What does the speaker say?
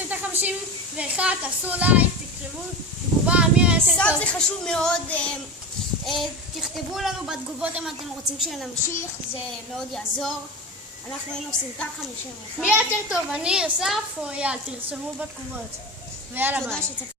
סרטה 51, תעשו לייק, תכתבו תגובה מי היה יותר טוב. סאב זה חשוב מאוד, תכתבו לנו בתגובות אם אתם רוצים שנמשיך, זה מאוד יעזור. אנחנו היינו סרטה 51. מי היה יותר טוב, אני, אסף או אייל? תרשמו בתגובות. ויאללה ביי.